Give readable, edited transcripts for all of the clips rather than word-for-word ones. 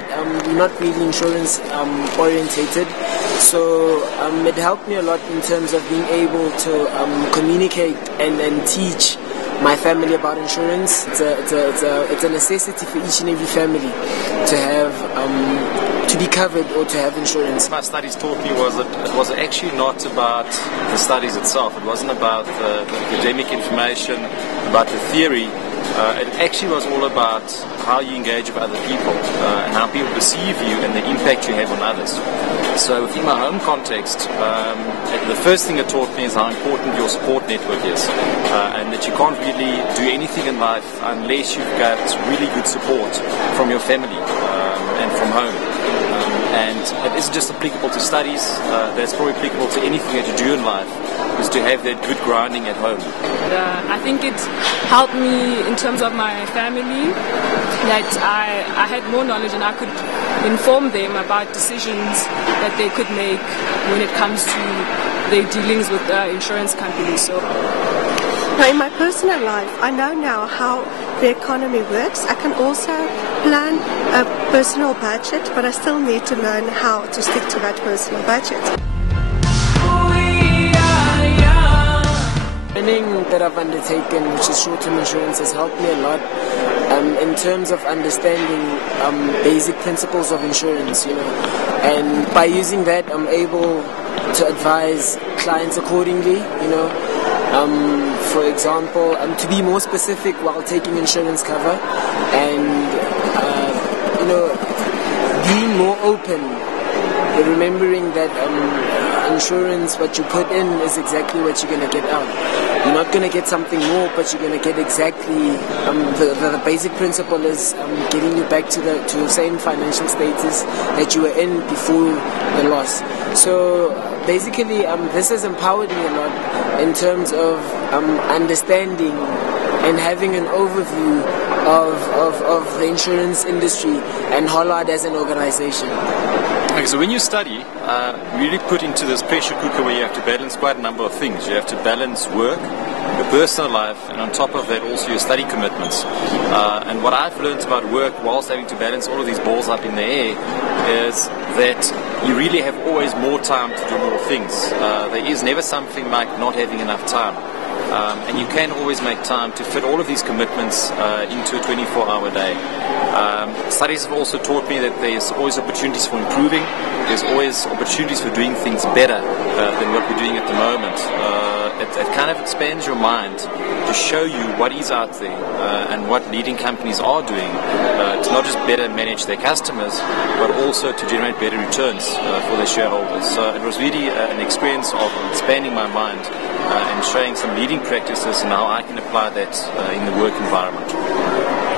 that we're not really insurance orientated. So it helped me a lot in terms of being able to communicate and teach my family about insurance. It's a necessity for each and every family to have to be covered or to have insurance. My studies taught me was that it was actually not about the studies itself. It wasn't about the academic information, about the theory. It actually was all about how you engage with other people and how people perceive you and the impact you have on others. So within my home context, the first thing it taught me is how important your support network is, and that you can't really do anything in life unless you've got really good support from your family and from home. And it isn't just applicable to studies, that's probably applicable to anything that you do in life, is to have that good grounding at home. I think it helped me in terms of my family, that I had more knowledge and I could inform them about decisions that they could make when it comes to their dealings with insurance companies. So, now, in my personal life, I know now how the economy works. I can also plan a personal budget, but I still need to learn how to stick to that personal budget. Training that I've undertaken, which is short-term insurance, has helped me a lot in terms of understanding basic principles of insurance, and by using that I'm able to advise clients accordingly, for example, to be more specific while taking insurance cover, and being more open, remembering that insurance, what you put in is exactly what you're going to get out. You're not going to get something more, but you're going to get exactly the basic principle is getting you back to the same financial status that you were in before the loss. So basically, this has empowered me a lot in terms of understanding and having an overview of the insurance industry and Hollard as an organization. Okay, so when you study, you really put into this pressure cooker where you have to balance quite a number of things. You have to balance work, your personal life, and on top of that also your study commitments. And what I've learned about work whilst having to balance all of these balls up in the air is that you really have always more time to do more things. There is never something like not having enough time. And you can always make time to fit all of these commitments into a 24-hour day. Studies have also taught me that there's always opportunities for improving. There's always opportunities for doing things better than what we're doing at the moment. It kind of expands your mind to show you what is out there and what leading companies are doing to not just better manage their customers, but also to generate better returns for their shareholders. So it was really an experience of expanding my mind and showing some leading practices and how I can apply that in the work environment.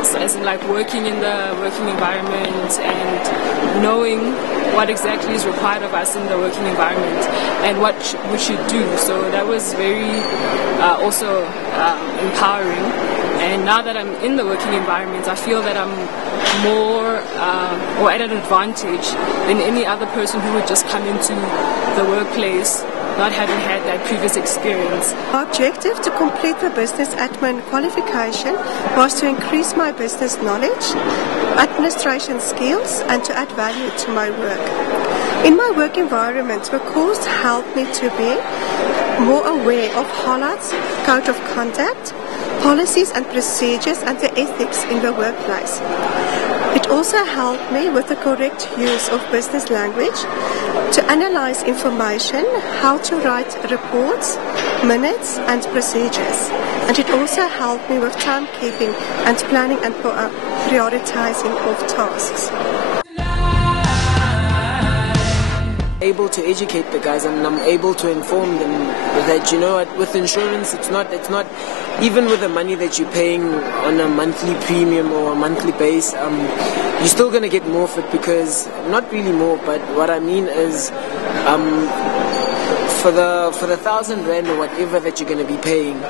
As in working in the working environment and knowing what exactly is required of us in the working environment and what we should do. So that was very also empowering. And now that I'm in the working environment, I feel that I'm more or at an advantage than any other person who would just come into the workplace not having had that previous experience. My objective to complete the business admin qualification was to increase my business knowledge, administration skills, and to add value to my work. In my work environment, the course helped me to be more aware of Hollard's code of conduct, policies and procedures, and the ethics in the workplace. It also helped me with the correct use of business language, to analyze information, how to write reports, minutes, and procedures. And it also helped me with timekeeping and planning and prioritizing of tasks. Able to educate the guys, and I'm able to inform them that with insurance it's not even with the money that you're paying on a monthly premium or a monthly base, you're still going to get more of it, because not really more, but what I mean is for the 1,000 rand or whatever that you're going to be paying,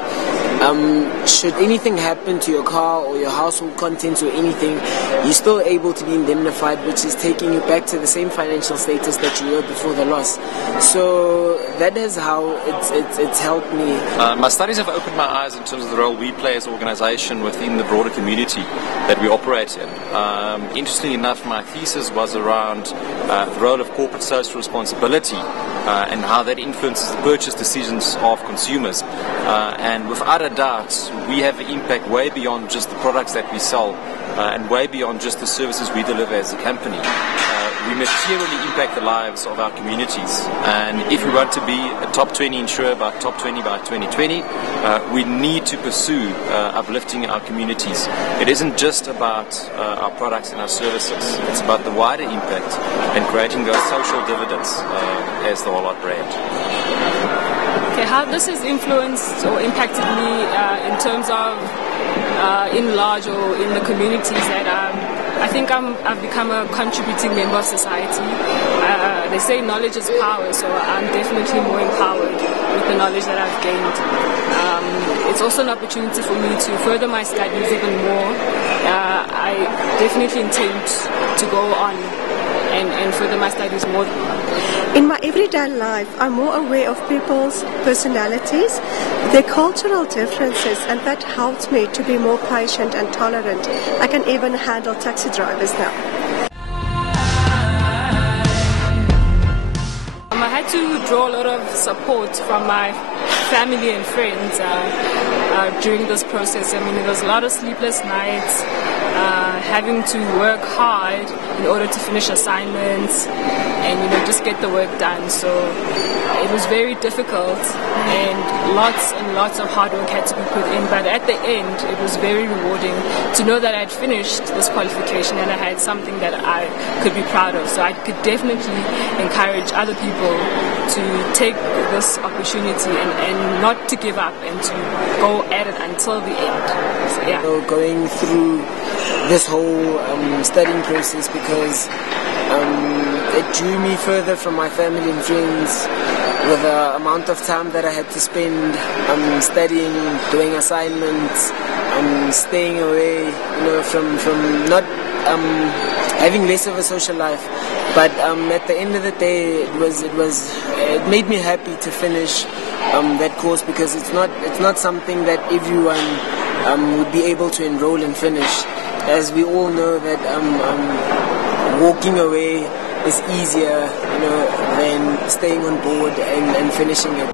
should anything happen to your car or your household contents or anything, you're still able to be indemnified, which is taking you back to the same financial status that you were before the loss. So that is how it's helped me. My studies have opened my eyes in terms of the role we play as an organisation within the broader community that we operate in. Interestingly enough, my thesis was around the role of corporate social responsibility and how that influences the purchase decisions of consumers. And without a doubt, we have an impact way beyond just the products that we sell and way beyond just the services we deliver as a company. We materially impact the lives of our communities, and if we want to be a top 20 insurer by top 20 by 2020, we need to pursue uplifting our communities. It isn't just about our products and our services, it's about the wider impact and creating those social dividends as the Whole Lot brand. Okay, how this has influenced or impacted me in terms of in large or in the communities that I think I've become a contributing member of society. They say knowledge is power, so I'm definitely more empowered with the knowledge that I've gained. It's also an opportunity for me to further my studies even more. I definitely intend to go on and further my studies more. In my everyday life, I'm more aware of people's personalities, their cultural differences, and that helps me to be more patient and tolerant. I can even handle taxi drivers now. I had to draw a lot of support from my family and friends during this process. I mean, there was a lot of sleepless nights, having to work hard in order to finish assignments and just get the work done. So it was very difficult, and lots of hard work had to be put in. But at the end, it was very rewarding to know that I'd finished this qualification and I had something that I could be proud of. So I could definitely encourage other people to take this opportunity and not to give up and to go at it until the end. So, yeah. So going through this whole studying process, because it drew me further from my family and friends with the amount of time that I had to spend studying, doing assignments, staying away, from not having less of a social life. But at the end of the day, it made me happy to finish that course, because it's not something that everyone would be able to enroll and finish. As we all know that walking away is easier, than staying on board and finishing it.